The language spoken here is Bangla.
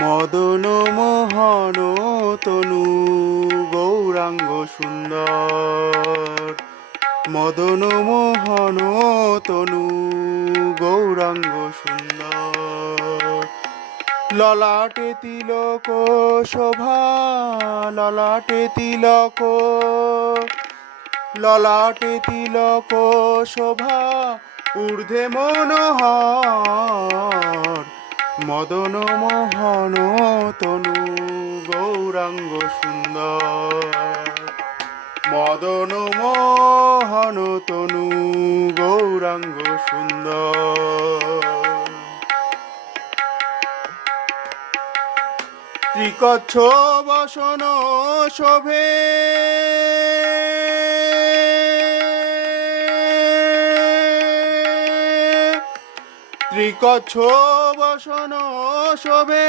মদন মোহন তনু গৌরাঙ্গ সুন্দর। মদন মোহন তনু গৌরাঙ্গ সুন্দর। ললাটে তিলক শোভা, ললাটে তিলক, ললাটে তিলক শোভা, ঊর্ধ্বে মনোহর। মদন মোহন তনু গৌরাঙ্গ সুন্দর। মদন মোহন তনু গৌরাঙ্গ সুন্দর। ত্রিকচ্ছ বসন শোভে, ত্রিকচ্ছ বসন শোভে।